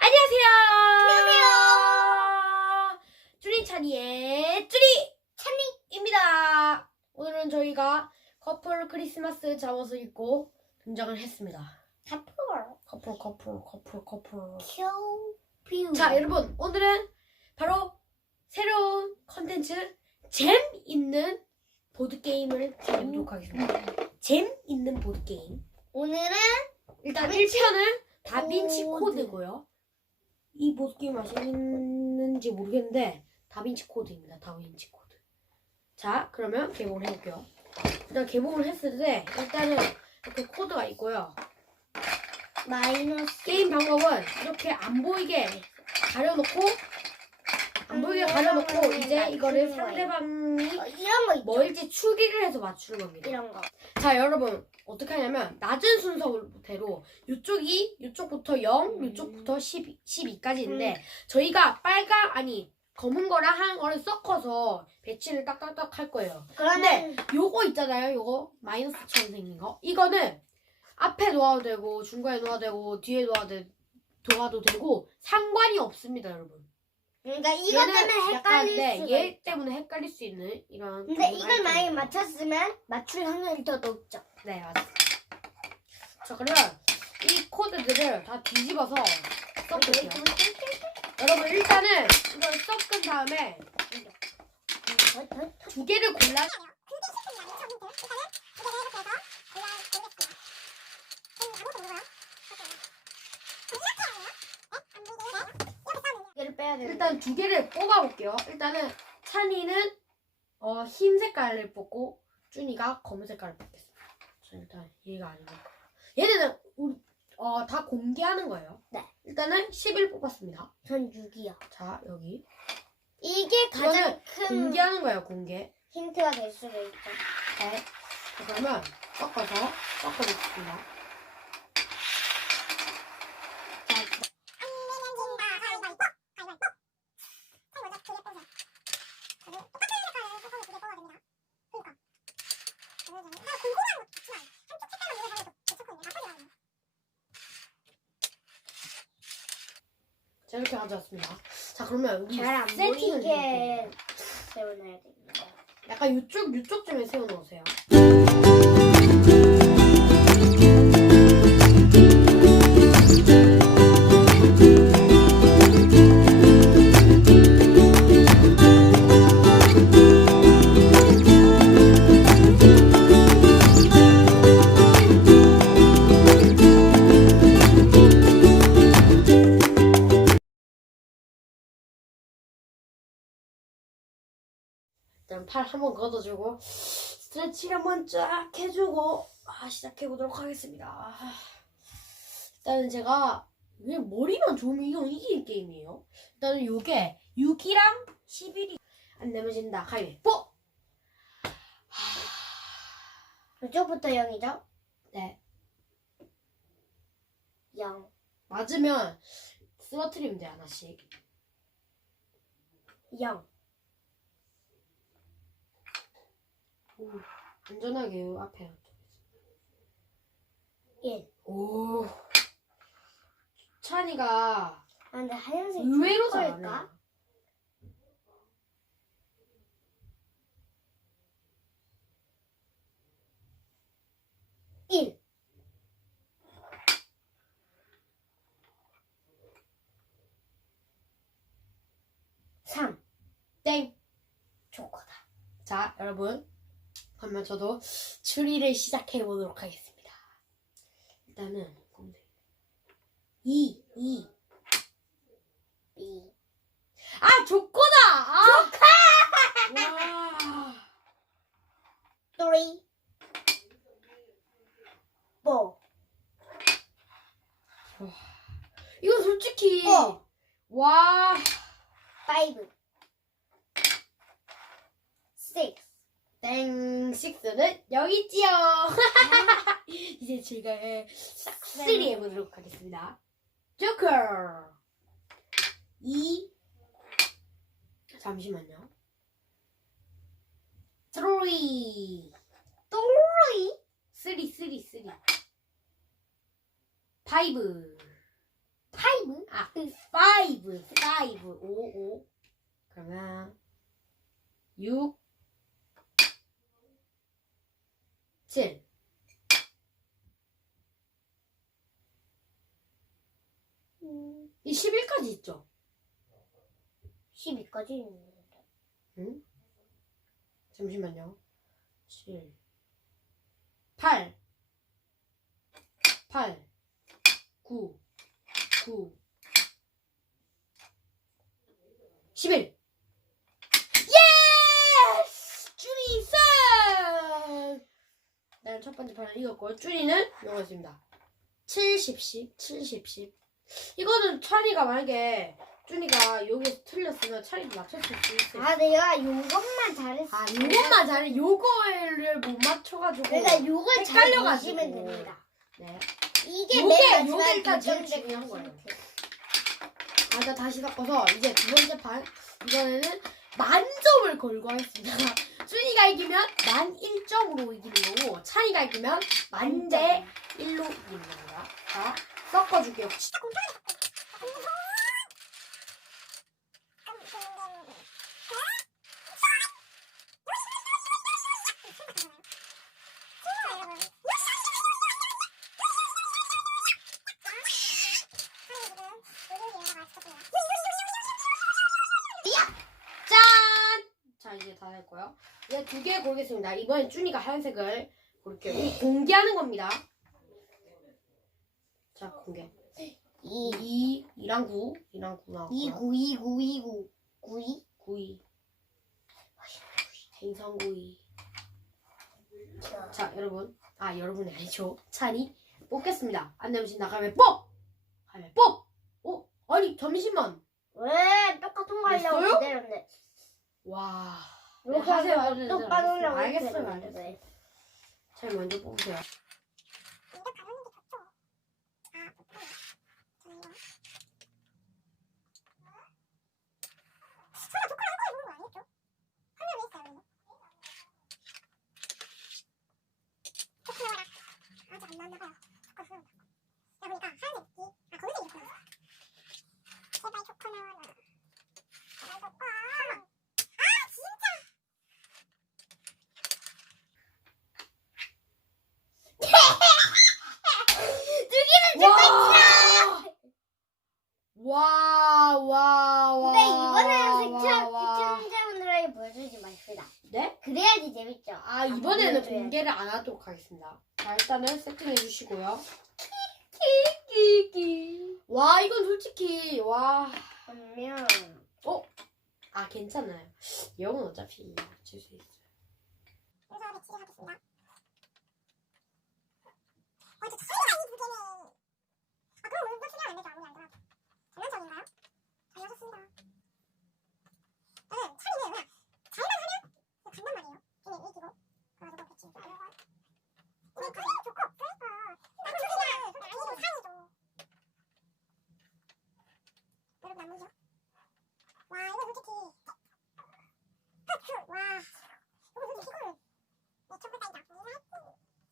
안녕하세요. 안녕하세요. 쭈리찬이의 쭈리 찬이입니다. 오늘은 저희가 커플 크리스마스 잠옷을 입고 등장을 했습니다. 커플. 커플 커플 커플 커플. 큐. 자 여러분 오늘은 바로 새로운 컨텐츠 잼 있는 보드 게임을 해보도록 하겠습니다. 잼 있는 보드 게임. 오늘은 일단 다빈치 1편은 다빈치 코드. 코드고요. 이 보드게임 아시는지 모르겠는데 다빈치 코드입니다. 다빈치 코드. 자, 그러면 개봉을 해볼게요. 일단 개봉을 했을 때 일단은 이렇게 코드가 있고요. 마이너스 게임 방법은 이렇게 안 보이게 가려놓고 안 보이게 가려놓고 이제 이거를 상대방이 어, 이런 거 있죠. 뭘지 추리를 해서 맞추는 겁니다. 이런 거. 자 여러분 어떻게 하냐면 낮은 순서대로 이쪽이 이쪽부터 0, 음. 이쪽부터 12, 12까지 있는데 저희가 빨강 아니 검은 거랑 하얀 거를 섞어서 배치를 딱딱딱 할 거예요. 그러면 요거 있잖아요. 요거 마이너스처럼 생긴 거. 이거는 앞에 놓아도 되고 중간에 놓아도 되고 뒤에 놓아도, 되, 놓아도 되고 상관이 없습니다, 여러분. 그러니까 이것 때문에 약간, 헷갈릴 네, 수가 얘 있죠. 때문에 헷갈릴 수 있는 이런. 근데 경우가 이걸 만약에 있거든요. 맞췄으면 맞출 확률이 더 높죠. 네, 맞아요. 자, 그러면 이 코드들을 다 뒤집어서 섞을게요. 여러분, 일단은 이걸 섞은 다음에 두 개를 골라. 일단 두 개를 뽑아볼게요. 일단은 찬이는 어, 흰 색깔을 뽑고 준이가 검은 색깔을 뽑겠습니다. 자, 일단 얘가 아니고 얘네는 우리, 어, 다 공개하는 거예요. 네. 일단은 10을 뽑았습니다. 전 6이요. 자, 여기 이게 가장 이거는 큰 공개하는 거예요, 공개. 힌트가 될 수가 있죠. 네. 자, 그러면 섞어서 섞어보겠습니다. 자, 이렇게 가져왔습니다. 자, 그러면 여기 잘 안 세팅을. 보이게 세워놔야 됩니다. 약간 이쪽 이쪽 쯤에 세워놓으세요. 팔 한번 걷어주고 스트레칭 한번 쫙 해주고 아, 시작해 보도록 하겠습니다. 아, 일단은 제가 왜 머리만 좋으면 이건 이기는 게임이에요. 일단은 요게 6이랑 11이 안 내면 진다. 가위바위보! 이쪽부터 0이죠? 네. 0. 맞으면 쓰러트리면 돼 하나씩. 0. 오, 안전하게 요 앞에. 1. 오. 찬이가 아, 근데 하얀색 의외로 잘하네. 걸까? 일. 3. 땡. 조커다. 자, 여러분. 그러면 저도 추리를 시작해 보도록 하겠습니다. 일단은 공대. 2, 2. B. 아, 조커다! 아! 조커! 와. 3. 4. 이거 솔직히 어. 와. 5. 6. 땡, 6는 여기 있지요. 이제 제가 3 해보도록 하겠습니다. 조커. 2. 잠시만요. 3. 또이? 3, 3, 3. 5. 파이브. 아, 5, 5, 5, 5. 그러면 6, 7. 음, 이 11까지 있죠? 12까지 있는데. 응? 잠시만요. 7, 8, 8, 9, 9, 11. 예스! 준이 승! 나는 첫 번째 판을 이겼고, 준이는 이거였습니다. 70씩, 70씩. 이거는 찬이가 만약에 준이가 여기서 틀렸으면 찬이도 맞췄을 수 있어요. 아, 내가 요것만 잘했어. 아, 요것만 잘해. 요거를 못 맞춰가지고. 내가 요걸 잘 헷갈려가지고. 보시면 됩니다. 네. 이게 요게- 맨 요게 마지막 일단 제일 중요한 거예요. 힌트. 아, 나 다시 섞어서 이제 두 번째 판. 이번에는 만점을 걸고 하겠습니다. 준이가 이기면 만 1점으로 이기는 거고, 찬이가 이기면 만 대 1로 이기는 겁니다. 자, 섞어줄게요. 짠! 자, 이제 다 됐고요. 이제 두 개 고르겠습니다. 이번엔 준이가 하얀색을 고를게요. 이거 공개하는 겁니다. 자, 공개. 2, 2, 2랑 9, 2랑 9 나왔고요. 2, 9, 2, 9, 2, 9, 9, 2. 9이 행성구이 자 여러분 아 여러분이 아니죠 찬이 뽑겠습니다 안 되면 진 나 가면 뽑 하면 뽑 어? 아니 잠시만 왜 똑같은 거 하려고 됐어요? 기다렸네. 와 이렇게. 하세요, 똑같은 하세요. 거 알겠어요, 알겠어요. 찬이 먼저 뽑으세요 근데 이번에는 와, 시청, 와. 시청자분들에게 보여주지 맙시다. 네? 그래야지 재밌죠. 아 이번에는 보여줘야지. 공개를 안 하도록 하겠습니다. 자 일단은 세팅해 주시고요. 키키키. 와 이건 솔직히 와. 그러면 아 괜찮아요. 영은 어차피 맞출 수 있어요. 와 이거 솔직히 와 이거 솔직히 이거는 이쪽부터 이다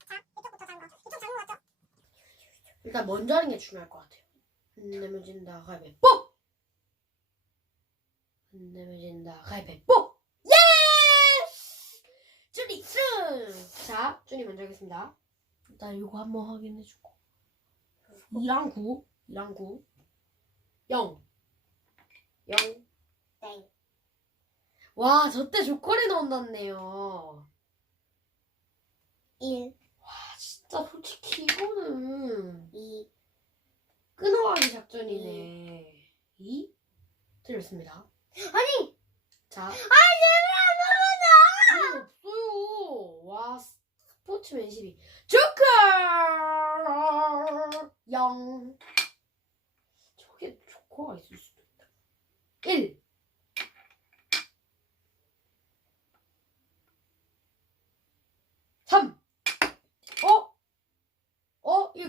자 이쪽부터 잔거 이쪽 잔거 같죠? 일단 먼저 하는 게 중요할 것 같아요. 안 내면 진다 가위바위보. 안 내면 진다 가위바위보. 예스! 준이 승. 자 준이 먼저 하겠습니다. 일단 이거 한번 확인해주고. 2랑 9, 2랑 9, 0, 0. 땡. 와, 저 때 조커리 넣었네요. 1, 아, 진짜 솔직히 이거는 2, 끊어가기 작전이네. 2? 틀렸습니다. 아니! 자. 아, 이거 없어요. 와, 스포츠맨 12. 조커! 0. 저게 조커가 있을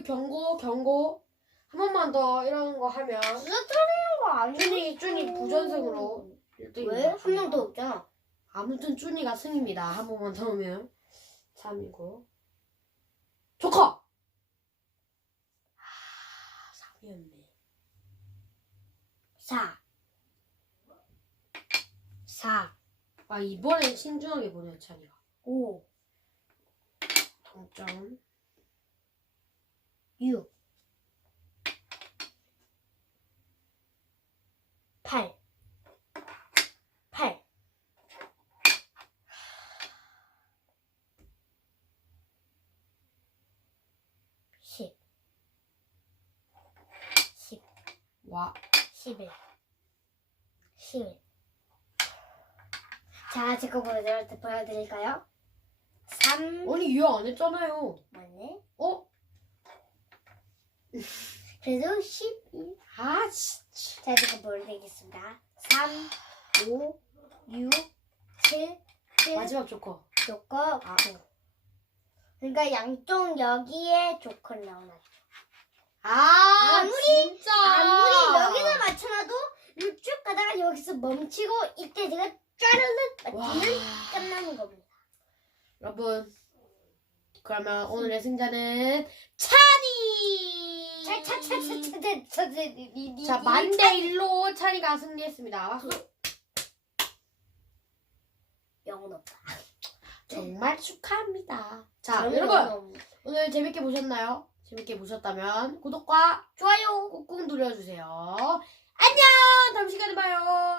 경고 경고 한 번만 더 이런 거 하면 쓰러뜨리는 거 아니야? 준이 준이 부전승으로 1등입니다. 왜? 예, 한명 더 없잖아. 아무튼 준이가 승입니다. 한 번만 더 오면 3이고 조커. 아 3이었네. 4 4 아 이번엔 신중하게 보내 찬이가 5 동점 6 8 8 10 10 와. 11 11 자, 제거 보여드릴, 보여드릴까요? 3 아니 이해 안 했잖아요. 맞네. 어? 그래도 12. 아, 진짜. 자, 제가 뭘 내겠습니다. 3, 5, 6, 7, 7. 마지막 조커. 조커. 아. 그러니까 양쪽 여기에 조커를 넣어놨죠. 아, 아무리, 진짜. 아무리 여기서 맞춰놔도 쭉 가다가 여기서 멈추고 이때 제가 짜르륵 맞추면 끝나는 겁니다. 여러분, 그러면 오늘의 음. 승자는 찬이! 자, 만 대 일로 찬이가 승리했습니다. 영혼 없다. 정말 축하합니다. 자, 여러분 오늘 재밌게 보셨나요? 재밌게 보셨다면 구독과 좋아요 꾹꾹 눌러주세요. 안녕! 다음 시간에 봐요.